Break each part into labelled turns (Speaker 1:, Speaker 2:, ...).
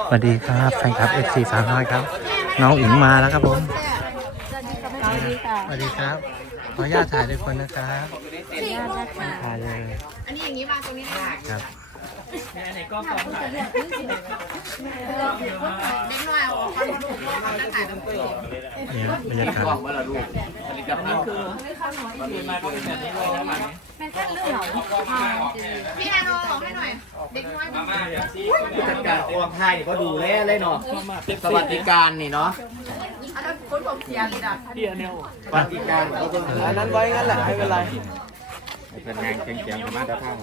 Speaker 1: สวัสดีครับแฟนคลับ FC สาวน้อยครับน้องอิงมาแล้วครับผมสวัสดีครับขออนุญาตถ่ายด้วยคนนะครับถ่ายเลย
Speaker 2: อันนี้อย่างนี้มาตรงนี้นะครับเด็กน้อยออกมาลูกพ่อเขาจะถ่ายตรงนี้
Speaker 1: เนี่ยบรรยากาศ
Speaker 2: พี่นาโนบอกให้หน่อยเด็กน้อย
Speaker 3: ผู้จัดการออกให้เขาดูแลเลยเนาะสวัสดิการนี่เนาะ
Speaker 2: อันนั้นคนผมเสียเลยนะ
Speaker 3: สวัสดิการเขาต้องอันนั้นไว้งั้นแหละไม่เป็นไร
Speaker 4: เป็นงานเก่งๆมาตรฐาน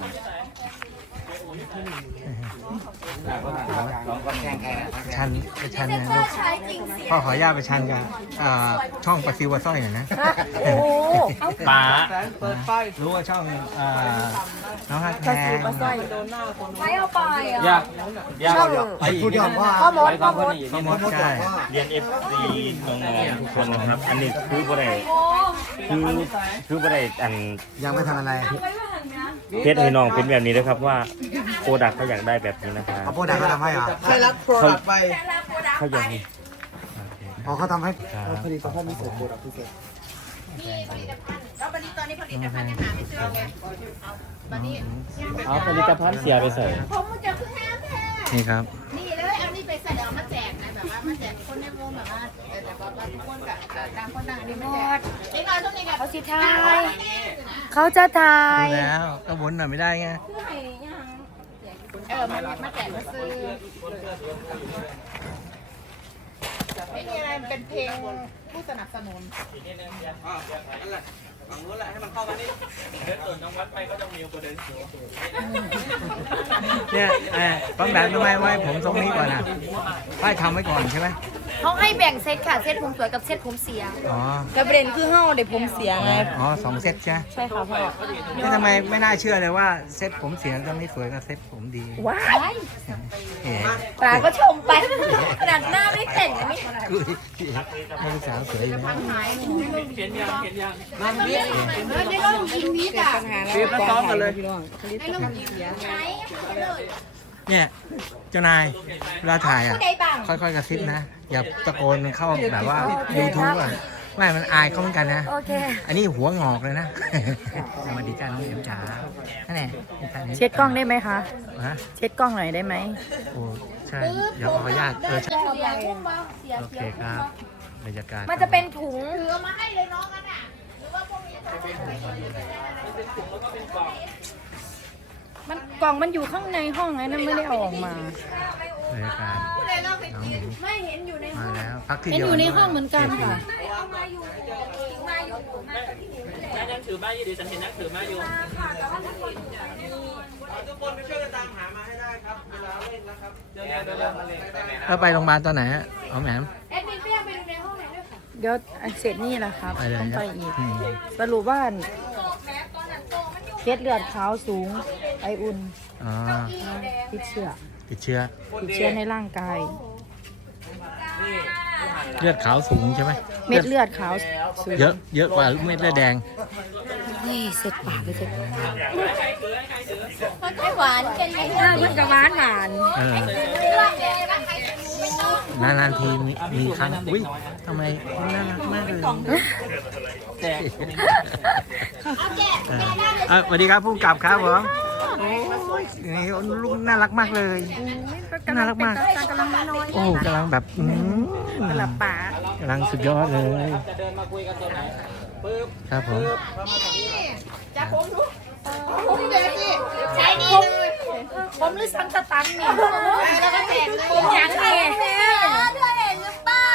Speaker 1: ชันไปชันนะลูกพ่อขออนุญาตไปชันกันช่องปลาซิวปลาสร้อยหน่อยนะป๋ารู้ว่าช่องน้องฮักแพง
Speaker 2: ไม่เอาไป
Speaker 4: อยาก
Speaker 3: ไปพูดยอมว่า
Speaker 2: พ่อมด
Speaker 1: ใช่
Speaker 4: เรียน FC น้องๆทุกคนนะครับอันนี้คือบ่ได้บ่ได้อัน
Speaker 3: ยังไม่ทำอะไร
Speaker 4: เพชรให้น้องเป็นแบบนี้นะครับว่าโปรดักเขาอยากได้แบบนี้นะครับ
Speaker 3: โปรดักเขาทำให้เหรอใครรับโปรดักไป
Speaker 4: เขาอยากให้
Speaker 3: เขาทำให้ผลิตภัณฑ์พิเศษโปรดักพิเศษ
Speaker 2: นี่ผลิตภัณฑ์แล้ววันนี้ตอนนี้ผลิตภัณฑ์ยังหาไม่เจอไงวันนี้
Speaker 4: เอาผลิตภัณฑ์เสียไปใส่
Speaker 2: ผมมันจะขึ้นแฮมแท้
Speaker 1: นี่ครับ
Speaker 2: นี่เลยเอานี่ไปใส่เดี๋ยวมาแจกนะแบบว่ามาแจกคนในวงแบบว่าแต่ว่าทุกคนกับต่างคนต่างนี่มาแจกเด็กน้อยต้องนี่กับ
Speaker 5: เขาสิทายเขาจะทาย
Speaker 1: แล้วก็วนหน่อยไม่ได้ไง
Speaker 2: มาแจกมาซื้อไม่มีอะไรเป็นเพลงผู้สนับสนุน
Speaker 3: ฝั่งนู้นแหละให้มันเข้ามานี่เดินส่วนจังหวัดไปก็จะมีประเด็นสูง
Speaker 1: เนี่ยต้องแบบทำไมไว้ผมทรงนี้ก่อนนะป้ายทำไว้ก่อนใช่ไหม
Speaker 5: เขาให้แบ่งเซตค่ะเซตผมสวยกับเซตผมเสีย
Speaker 1: อ๋อ
Speaker 5: แต่ประเด็นคือเฮ้าเด็กผมเสียไง
Speaker 1: อ๋อ2 เซตใช่
Speaker 5: ใช่ค่ะพ่อ
Speaker 1: นี่ทำไมไม่น่าเชื่อเลยว่าเซตผมเสียจะไม่สวยกับเซตผมดี
Speaker 5: ว้ายปาก็ชมไปขนาดหน้าไม่แต่งยังไม่
Speaker 1: ให้ลูกสาวสวยนะ
Speaker 3: เขียนยัง
Speaker 2: นั่นนี่ได้ลองกินนี้จ้ะ
Speaker 3: เรียบร้อยกันเลย
Speaker 2: ได้ลองกินนี้ใช้
Speaker 1: เนี่ยเจ้านายเวลาถ่ายอ่ะค่อยๆกระซิบนะอย่าตะโกนเข้าแบบว่ายูทูบอ่ะไม่มันอายเขาเหมือนกันนะอันนี้หัวงอกเลยนะสวัสดีจ้าน้องเอ็มจ๋านั่นแหละ
Speaker 5: เช็ดกล้องได้ไหมคะเช็ดกล้องหน่อยได้ไหม
Speaker 1: โอ้ใช่เดี๋ยวขออนุญาตโอเคครับบรรยากาศ
Speaker 5: มันจะเป็นถุง
Speaker 2: ถือมาให้เลยน้องกันอ่ะหรือว่าพวกนี้
Speaker 5: มันกล่องมันอยู่ข้างในห้องไงนั่นไม่ได้เอาออกมา
Speaker 1: บรรยากาศน้องหญิง
Speaker 2: ไม่เห็นอยู่ใน
Speaker 1: มาแล้วพักที่
Speaker 5: เห็นอยู่ในห้องเหมือนกันค่ะ
Speaker 2: เอามาอยู่
Speaker 3: ยังถือมาอยู่ดิฉันเห็นนักถือมาอยู่ทุกคนไปช่วยกันตามหามาให้ได้ครับเวลาเล่นนะครับเดี๋ยว
Speaker 1: แล้วไปโรงพยาบาลตอนไหนฮะอ๋อแหม
Speaker 2: แอดมินไปยังไปดูในห้องไหนด้วยค่ะ
Speaker 5: เดี๋ยวเสร็จนี่แหละครับต้องไปอีกสรุปว่าเคสเลือดขาวสูงไออุ่นติดเชื้อในร่างกาย
Speaker 1: เลือดขาวสูงใช่ไหม
Speaker 5: เม็ดเลือดขาวสูง
Speaker 1: เยอะกว่าเม็ดเลือดแดง
Speaker 5: นี่เสร็จปากเลยเสร็จ
Speaker 2: ไม่หวานเป็นไง
Speaker 5: มันจะหวาน
Speaker 1: นานทีมีครั้งอุ้ยทำไมน่ารักมากเลยสวัสดีครับผู้กำกับครับผมนี่ลูกน่ารักมากเลยน่ารักมากโอ้กำลังแบบ
Speaker 5: กำลังป่
Speaker 1: ากำลังสุดยอดเลยครับผม
Speaker 2: จะผมรู้ผมเด็กสิใช้ดีเลย
Speaker 5: ผมหรือซังตะตันนี่
Speaker 2: แล้วก็แจกเลย
Speaker 5: ผมอยากเห็น
Speaker 2: เธอเห็นหรือเปล่า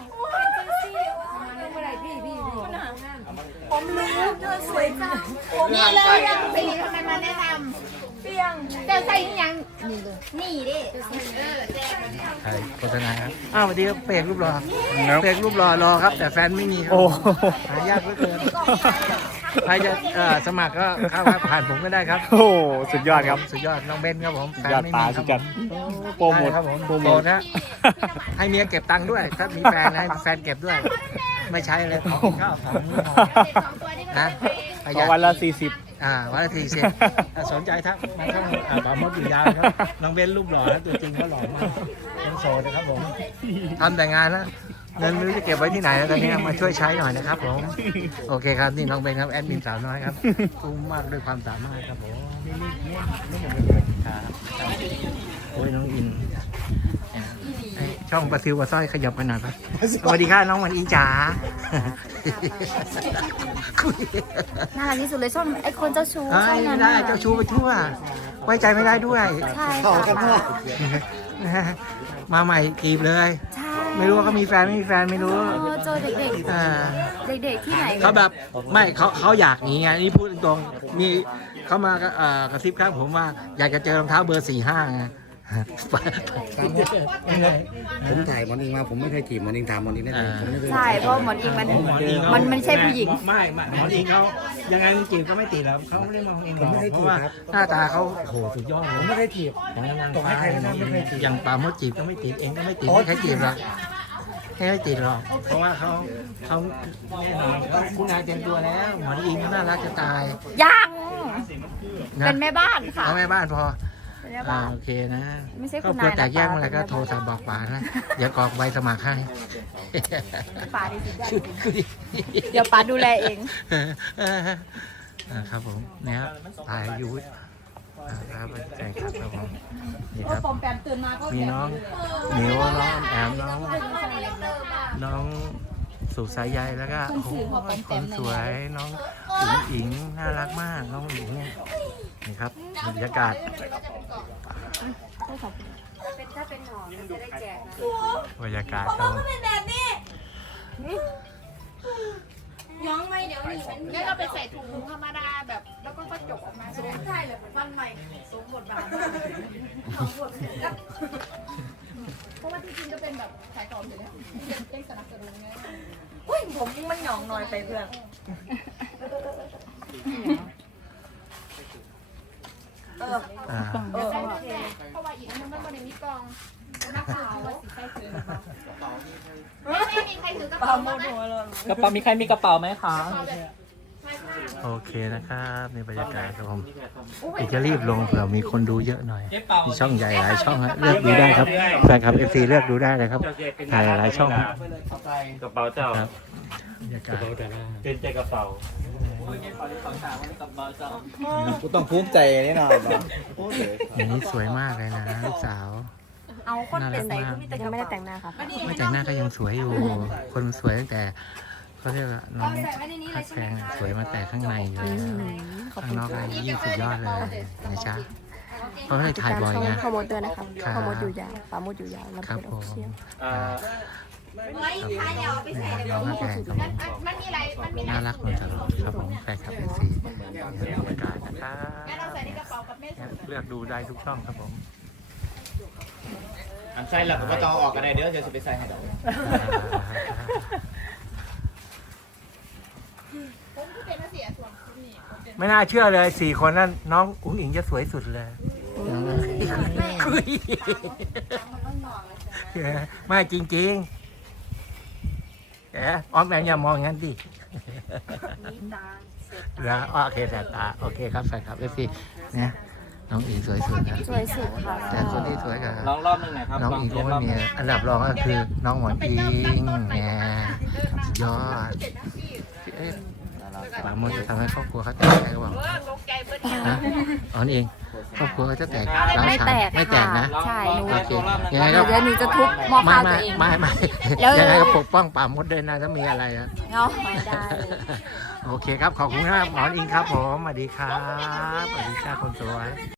Speaker 5: ผมรู้เธอสวยจัง
Speaker 2: นี่เลยไปรีทำไมมาแนะนำ
Speaker 5: เปียง
Speaker 2: จะใส่ยังนี่ดิ
Speaker 1: ใช่โฆษณาครับสวัสดีครับเปรกรูปหล่อเปรกรูปหล่อรอครับแต่แฟนไม่มีครับหายากเหลือเกินใครจะสมัครก็เข้าผ่านผมก็ได้ครับ
Speaker 4: โอ้สุดยอดครับ
Speaker 1: สุดยอดน้องเบนครับผม
Speaker 4: แฟนไม่มีครับโปรโมท
Speaker 1: ครับผมโปรโมทนะให้เมียเก็บตังค์ด้วยถ้ามีแฟนให้แฟนเก็บด้วยไม่ใช้เลยของข้าวของมือนะ
Speaker 4: วันละ40
Speaker 1: วันละ4 เซนสนใจทักมาช่องปามดอยู่ยาวครับน้องเบนรูปหล่อนะตัวจริงก็หล่อมากยังโสดนะครับผมทำแต่งานแล้วเงินไม่รู้จะเก็บไว้ที่ไหนแล้วตอนนี้มาช่วยใช้หน่อยนะครับผมโอเคครับนี่น้องเบนครับแอดมินสาวน้อยครับคุ้มมากด้วยความสามารถครับผมนี่ครับโอ้ยน้องอินช่องปลาซิวปลาสร้อยขยับไปหน่อยครับสวัสดีค่ะน้องวันอินจ๋า
Speaker 5: น่ารักที่สุดเลยช่องไอ้คนเจ้าชู้
Speaker 1: ไม่ได้เจ้าชู้ไปทั่วไว้ใจไม่ได้ด้วย
Speaker 5: ใช่ค่ะ
Speaker 1: มาใหม่จีบเลย
Speaker 5: ใช่
Speaker 1: ไม่รู้ว่าเขามีแฟนไม่มีแฟนไม่รู้
Speaker 5: เจอเด็ก
Speaker 1: อ่า
Speaker 5: ๆเด็กๆที่ไหน
Speaker 1: เขาแบบไม่เขาอยากหนีไงนี่พูดตรงๆมีเขามากระซิบข้างผมว่าอยากจะเจอรองเท้าเบอร์ 45ไง
Speaker 6: ผมถ่ายหมอนอิงมาผมไม่เคยจีบหมอนอิงถามหมอนอิงได้เลยผมไม่เคย
Speaker 5: ใช่เพราะหมอนอิงมันไม่ใช่ผู้หญิง
Speaker 1: ไม่หมอนอิงเขายังไงมันจีบก็ไม่ติดแล้วเขาไม่ได้มองเองหรอกเพราะว่าหน้าตาเขาโหสุดยอดเลย
Speaker 6: ผมไม่เคยจีบ ต่อให้ใครก็ได้ไม่เคยจีบ
Speaker 1: อย่างปาโมดจีบก็ไม่ติดเองก็ไม่ติดไม่ใครจีบหรอกไม่ติดหรอกเพราะว่าเขาแน่นอนเขาคุณนายเต็มตัวแล้วหมอนอิงน่ารักจะตาย
Speaker 5: ยัง
Speaker 1: นะ
Speaker 5: เป็นแม่บ้านค่ะ
Speaker 1: เอาแม่บ้านพอ
Speaker 5: เป็นแม่บ้าน
Speaker 1: โอเคนะ
Speaker 5: ไม่ใช่
Speaker 1: คร
Speaker 5: คุ
Speaker 1: อบ
Speaker 5: ณ
Speaker 1: ครัว
Speaker 5: นาย
Speaker 1: แตกแยก
Speaker 5: นะคะ
Speaker 1: เมื่อไหร่ก็โทรสั่งบอกป๋านะเดี๋ยวกรอกใบสมัครให้
Speaker 5: ป๋าดีสิเดี๋ยวป๋าดูแลเอง
Speaker 1: ครับผมเนี่ยครับถ่ายอยู่ครับใจครับผมนี่ครับ
Speaker 5: ปอมแปมตื่นมาก็
Speaker 1: มีน้องหมิวน้องแอมน้องสุสายใยแล้วก็โอ้โหคนสวยน้องอุ๋งอิงน่ารักมากน้องอุ๋งเนี่ยนี่ครับบรรยากาศ
Speaker 5: ถ้าเป็นหอมจะได้แจกนะ
Speaker 1: บรรยากาศครับ
Speaker 2: ย้องไม่เดี๋ยวนี่งั้นเราไปใส่ถุงธรรมดาแบบแล้วก็จกออกมาใช่เลยวันใหม่สมบทบาทเพราะว่าที่จริงก็เป็นแบบขายของอยู่แล้วเต้นสนับสนุนไง
Speaker 5: อุ้ยผมมันหยองหน่อยไปเพื่อน
Speaker 1: อ่า
Speaker 2: เพราะว่าอีกมันไม่ได้มีกองนักข่าวว่าใครถือกระเป๋าไม่มีใครถือกระเป๋ามั้ง
Speaker 3: กระเป๋ามีใครมีกระเป๋าไหมคะ
Speaker 1: โอเคนะครับในบรรยากาศครับผมอีกจะรีบลงเผื่อมีคนดูเยอะหน่อยมีช่องใหญ่หลายช่องฮะเลือกดูได้ครับแฟนคลับ FC เลือกดูได้เลยครับถ่ายหลายช่องครับ
Speaker 4: กระเป๋าเจ้า
Speaker 1: ครับบรรยากาศ
Speaker 4: เป็นใจกระเป๋า
Speaker 6: กูต้องภูมิใจแน่นอน
Speaker 1: อย่างนี้สวยมากเลยนะลูกสาว
Speaker 5: เอาคนเป็นใส่ยังไม่ได้แต่งหน้าค่ะ
Speaker 1: ไม่แต่งหน้าก็ยังสวยอยู่ คนสวยตั้งแต่เขาเรียกว่าน้องพัดแพงสวยมาแต่ข้างในอยู่เลยข้างนอกอะไรยิ่งสุดยอดเลยนะจ๊ะเขาให้ถ่ายบ่อยนะ
Speaker 5: ข้าวมดด้วยนะครับ
Speaker 1: ครับ
Speaker 5: ข้าวมดอยู่ยาวปลามดอยู่ยาวแล้ว
Speaker 1: ครับ
Speaker 5: เป็น
Speaker 1: ผ
Speaker 5: ออ
Speaker 1: ม
Speaker 5: ฟเชียล
Speaker 1: น้องพัดแพงครับผม
Speaker 2: มันมีอะไรมันมี
Speaker 1: น่ารักมาตลอดครับผมแฟนคลับ FC บรรยากาศนะครับ
Speaker 2: งั้นเราใส่ในกระเป๋ากับแม่สู
Speaker 1: เลือกดูได้ทุกช่องครับผม
Speaker 6: อันใช่หลักก็ต้องออกกันได้เดี๋ยวจะไปใส่ให้ดอก
Speaker 2: ผมก็เป็นเสียส่วนคุณนี่
Speaker 1: ไม่น่าเชื่อเลย4 คนนั้นน้องอุ๋งอิงจะสวยสุดเลยคุยไม่จริงๆออมแอมอย่ามองอย่างนั้นดิแล้วโอเคแต่ตาโอเคครับแฟนคลับFCนะน้องอิงสวยสุดนะ
Speaker 5: สวยสุดค่ะ
Speaker 1: แต่คนที่สวยกับ
Speaker 3: ลองรอบนึงหน่อยครับ
Speaker 1: น้องอิงก็ไม่มีอันดับรองก็คือน้องหมอนอิงแหมยอดบางมดจะทำให้ครอบครัวเขาแตกใครก็บอก
Speaker 2: ตกใจเพื่อนเนี่ย
Speaker 1: นะอ๋อนี่เองครอบครัวเขาจะแตก
Speaker 5: ไม่แตก
Speaker 1: ไม่แตกนะ
Speaker 5: ใช่หนู
Speaker 1: โอเคยังไงก็
Speaker 5: เดี๋ยวหนูจะทุบหม้อข้าวตัวเอง
Speaker 1: ไม่
Speaker 5: แล้ว
Speaker 1: ยังไงก็ปกป้องป่ามดด้วยนะถ้ามีอะไรนะ
Speaker 5: เอาไม่ได้
Speaker 1: โอเคครับขอบคุณครับหมอนอิงครับผมสวัสดีครับสวัสดีจ้าคนสวย